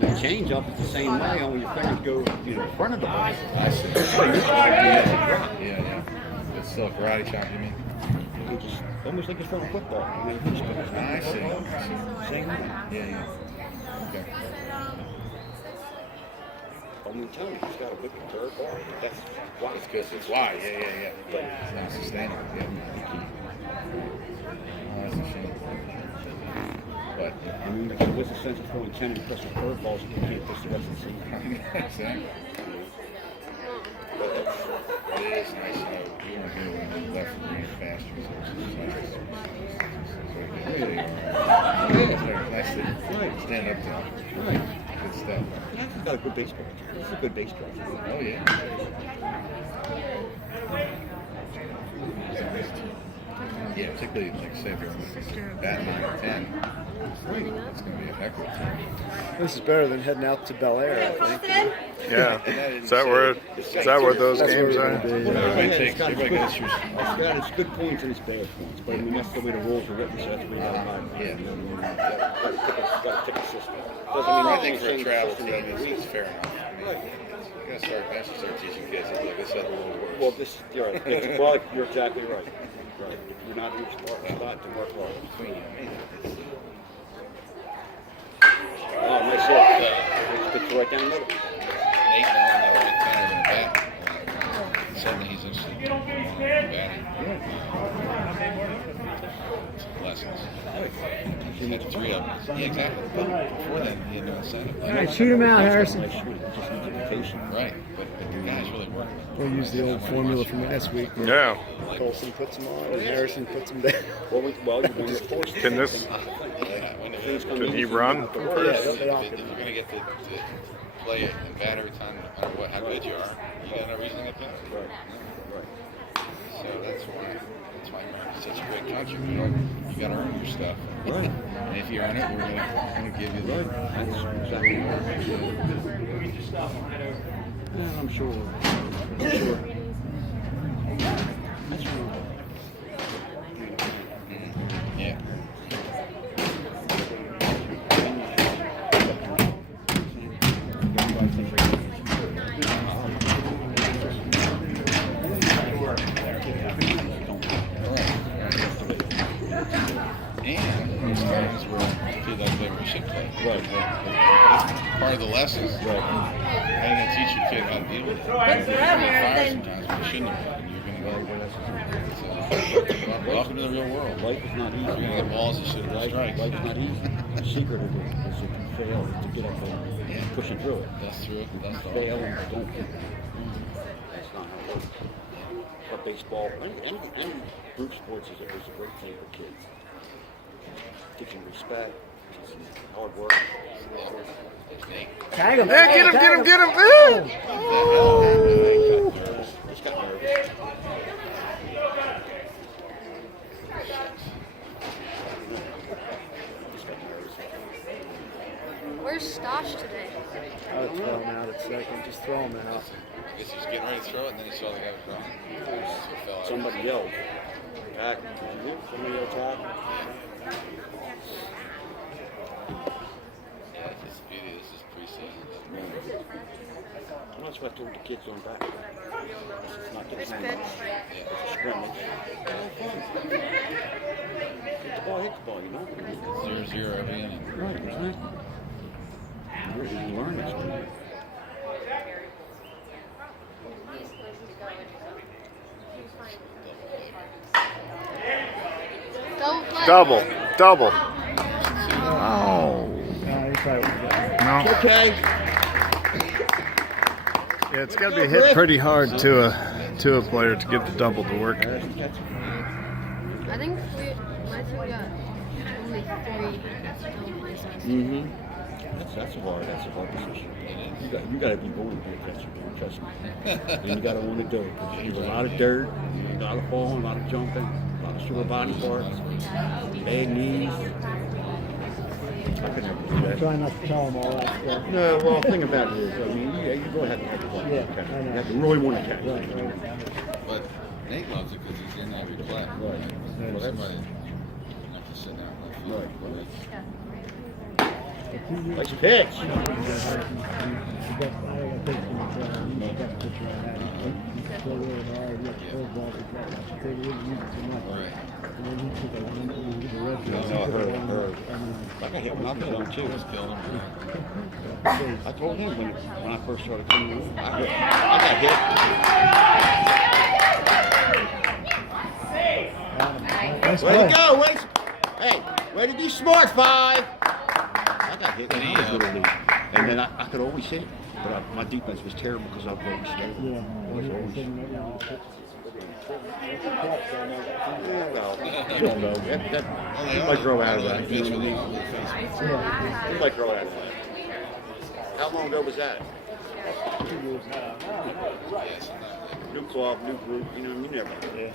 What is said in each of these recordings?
The change up is the same way, only your fingers go, in front of the ball. I see. Yeah. It's still a karate chop, you mean? You just almost like it's from a football. I see. Same way. Yeah. Okay. I'm telling you, he's got a good third ball. That's why. It's because it's wide. Yeah. But it's not sustainable. Yeah. Oh, that's a shame. But what's the sense of throwing 10 impressive curveballs if you can't push the rest of the season? Exactly. But it is nice to know you want to do when you left the green faster. Nice to stand up to him. Right. Good stuff. Yeah, he's got a good baseball. This is a good base stretch. Oh, yeah. Yeah, particularly, like, say, if you're batting at 10, it's going to be a heck of a time. This is better than heading out to Bel Air, I think. Yeah. Is that where those games are? It's got its good points and its bad points, but I mean, that's the way the rules are written, so that's the way they're got a ticket system. I think for a travel team, it's fair enough. You're going to start teaching kids, like I said, a little worse. Well, you're exactly right. Right. You're not here to start to work hard. Between you and me. Oh, nice hit. It's right down the middle. Nate knowing that only 10 are going to bat. Suddenly he's interested in batting. Lessons. He had 3 of them. Yeah, exactly. But before then, he had no incentive. All right, shoot him out, Harrison. Right, but the guys really working. We'll use the old formula from last week. Yeah. Colson puts him on, and Harrison puts him down. Well, you want to force Can this? Can he run? If you're going to get to play it and bat every time, no matter how good you are, you got no reason to get better. Right. So that's why America's such a great country. You got to earn your stuff. Right. And if you earn it, we're going to give you the. That's exactly right. Yeah, I'm sure. That's right. Yeah. And these guys were feel like we should play. Right. That's part of the lessons. Right. How you going to teach your kid how to deal with it? You're going to fire sometimes, but you shouldn't have. And you're going to go. Welcome to the real world. Life is not easy. You're going to get balls that should have been strikes. Life is not easy. The secret of it is if you fail, is to get up there and push it through it. That's true. That's the Fail and don't get it. That's not how it works. But baseball, any group sports is a great thing for kids. Teaching respect, teaching hard work. Tag him. Yeah, get him. Ooh. Just got nervous. Where's Stosh today? I would throw him out at second. Just throw him out. I guess he was getting ready to throw it, and then he saw the guy was throwing. That's what fell out. Somebody yelled. Tack. Somebody yelled tack. Yeah, this is beauty. This is preseason. That's what I told the kids on back. It's not First getting pitch. It's a scrimmage. Hit the ball, you know? 0-0 every inning. Right, exactly. You learn this one. Double. Oh. No, he probably won't get it. No. Okay. Yeah, it's got to be hit pretty hard to a player to get the double to work. I think my team got only 3. Mm-hmm. That's a hard position. You got to be going to catch your ball, trust me. And you got to own the dirt. There's a lot of dirt, a lot of falling, a lot of jumping, a lot of super body parts, bad knees. I could never do that. Try not to tell him all that stuff. No, well, the thing about it is, I mean, you really have to have the ball. Yeah, Okay. I know. You have to really want to catch it. But Nate loves it because he's in every play. Right. Well, somebody have to sit down and let Right. Nice pitch. No, her. I got hit when I was young too. I told him when I first started coming. I got hit. Nice Way play. to go, hey, way to be smart, 5. I got hit when I was little league, and then I could always hit, but my defense was terrible because I was always slow. Yeah. I was always. Well, you don't know. You might grow out of that. You know what I mean? You might grow out of that. How long ago was that? 2 years now. New club, new group. You know, you never know. Yeah.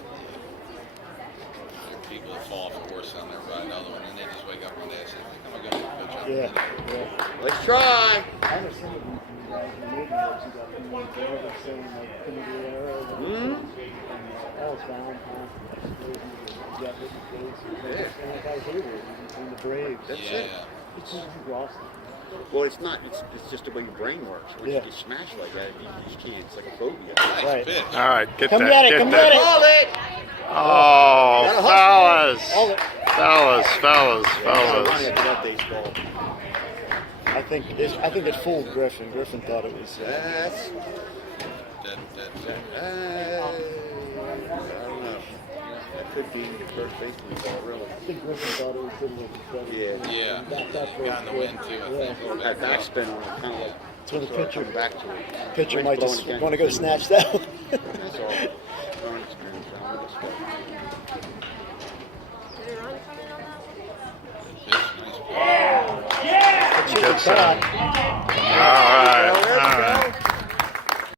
People that fall off a horse on their ride, another one, and they just wake up one day and say, "I'm gonna go pitch." Yeah. Let's try. I know some of you guys in the meeting where you got people saying like Kennedy era and Alice Valentine got hit in the face. And like I was here in the Braves. That's Yeah, it. yeah. It's just lost. Well, it's not. It's just the way your brain works. When Yeah. you get smashed like that, you just can't. It's like a phobia. Nice Right. pitch. All right, get Come that. get it, get come that. get it. Call it. Oh, fellas. All it. Fellas. Running after that baseball. I think it fooled Griffin. Griffin thought it was. That's. Dead. I don't know. That could be first baseman ball, really. I think Griffin thought it was good looking. Yeah. Yeah. Got in the wind too, I think. Or had backspin on it, kind of like. That's when the sort of pitcher- come back to it. Pitcher Wind's might blowing just against want to go it. snatch that one. That's all. Learn experience. I don't know. Did a run come in on that one? Nice pitch. Good shot. Shot. Oh,